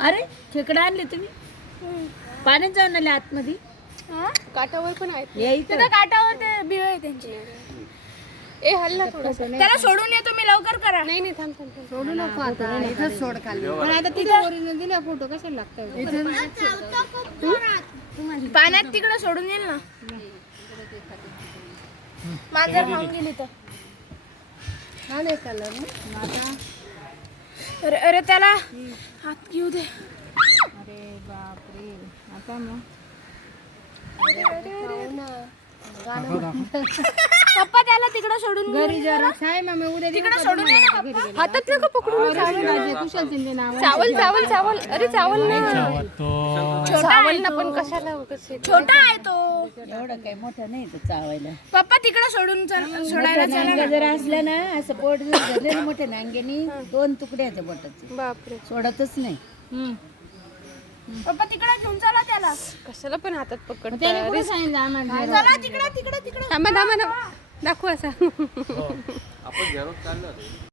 अरे खेकडा आणले तुम्ही? पाण्यात जाऊन आले आतमध्ये? काठावर पण आहेत. या इथं. तिथं काटावर ते बिळ आहे त्यांची. ए हल्ला थोडासा. त्याला सोडून येतो मी लवकर करा. नाही नाही थांब थांब थांब. सोडू नको आता. इथंच सोड खाली. पण आता तिथे ओरिजिनल दिला फोटो कशाला लागतोय? पाण्यात तिकडे सोडून येईल ना? मांजर खाऊन गेली तर. आहे कलर आता अरे अरे त्याला हात घेऊ दे अरे बापरे आता मग पप्पा त्याला तिकडे सोडून घरी जरा. उद्या तिकडे सोडून ये ना पप्पा. हातात नका पकडू. कुशल शिंदे नाव चावल चावल चावल. अरे चावल ना. चावल आहे ना तो. पण कशाला उगाच हे? छोटा आहे तो. एवढं काही मोठं नाही तर चावायला. पप्पा तिकडे सोडून चल- सोडायला चला नांग्या ना. जर ना असं पोट जर धरले ना मोठ्या नांग्यानी दोन तुकडे आहेत त्या बोटाचे बापरे. सोडतच नाही. पप्पा तिकडे घेऊन चला त्याला. कशाला पण हातात पकड चला तिकडे तिकडे तिकडे. थांबा थांबा थांबा. दाखव असा. आपण झेरॉक्स काढलं होतं